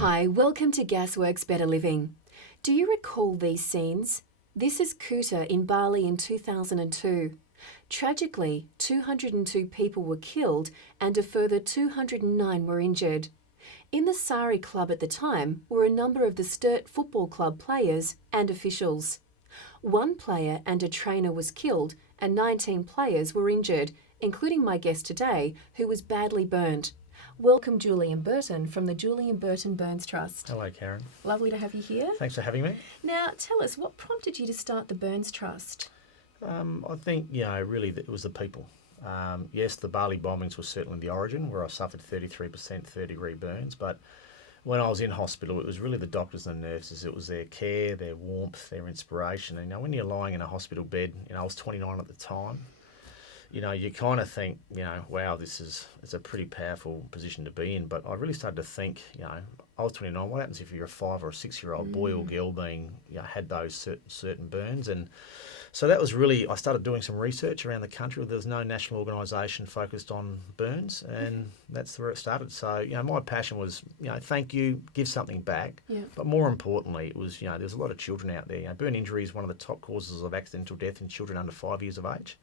Hi, welcome to Gas Works Better Living. Do you recall these scenes? This is Kuta in Bali in 2002. Tragically, 202 people were killed and a further 209 were injured. In the Sari Club at the time were a number of the Sturt Football Club players and officials. One player and a trainer was killed and 19 players were injured, including my guest today, who was badly burnt. Welcome, Julian Burton from the Julian Burton Burns Trust. Hello, Karen. Lovely to have you here. Thanks for having me. Now, tell us, what prompted you to start the Burns Trust? I think, really it was the people. Yes, the Bali bombings were certainly the origin, where I suffered 33% third-degree burns, but when I was in hospital, it was really the doctors and the nurses. It was their care, their warmth, their inspiration. And, when you're lying in a hospital bed, I was 29 at the time, you kind of think, wow, it's a pretty powerful position to be in. But I really started to think, I was 29, what happens if you're a 5 or a 6-year-old boy or girl being, had those certain burns? And so that was really, I started doing some research around the country. There was no national organisation focused on burns, and that's where it started. So, my passion was, thank you, give something back. Yeah. But more importantly, it was, there's a lot of children out there. Burn injury is one of the top causes of accidental death in children under 5 years of age.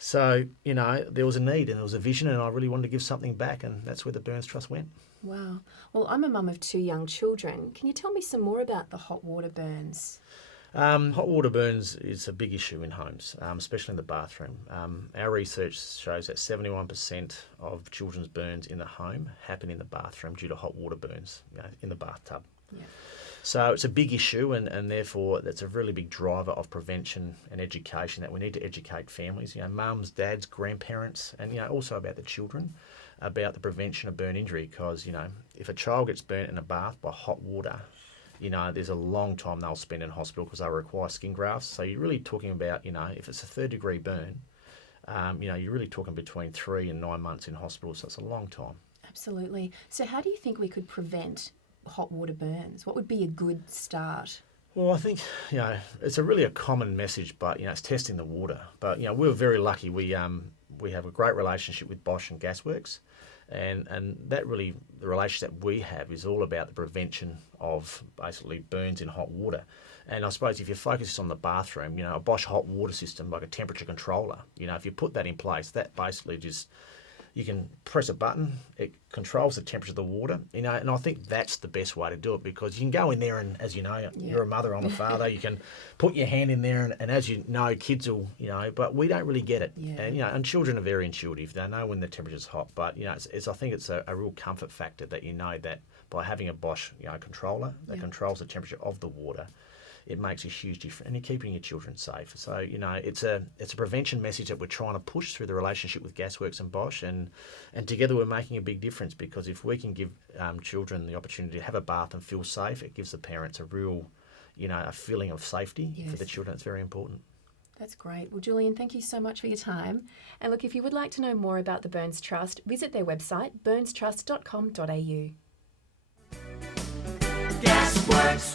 So, there was a need and there was a vision, and I really wanted to give something back, and that's where the Burns Trust went. Wow. Well, I'm a mum of 2 young children. Can you tell me some more about the hot water burns? Hot water burns is a big issue in homes, especially in the bathroom. Our research shows that 71% of children's burns in the home happen in the bathroom due to hot water burns, in the bathtub. Yeah. So it's a big issue, and therefore that's a really big driver of prevention and education that we need to educate families, mums, dads, grandparents, and also about the children, about the prevention of burn injury, because if a child gets burnt in a bath by hot water, there's a long time they'll spend in hospital because they'll require skin grafts. So you're really talking about, if it's a third-degree burn, you're really talking between 3 and 9 months in hospital, so it's a long time. Absolutely. So how do you think we could prevent hot water burns? What would be a good start? Well, I think, it's really a common message, but, it's testing the water. But, we're very lucky. We have a great relationship with Bosch and Gas Works. And that really, the relationship that we have is all about the prevention of basically burns in hot water. And I suppose if you focus on the bathroom, a Bosch hot water system, like a temperature controller, if you put that in place, that basically just, you can press a button, it controls the temperature of the water, and I think that's the best way to do it, because you can go in there and, as you're a mother, I'm a father, you can put your hand in there and as kids will, but we don't really get it. Yeah. And children are very intuitive. They know when the temperature's hot, but, I think it's a real comfort factor that that by having a Bosch, controller that controls the temperature of the water, it makes a huge difference, and you're keeping your children safe. So, it's a prevention message that we're trying to push through the relationship with Gas Works and Bosch, and together we're making a big difference, because if we can give children the opportunity to have a bath and feel safe, it gives the parents a real, a feeling of safety. Yes. For the children. It's very important. That's great. Well, Julian, thank you so much for your time. And look, if you would like to know more about the Burns Trust, visit their website, burnstrust.com.au. Gas Works.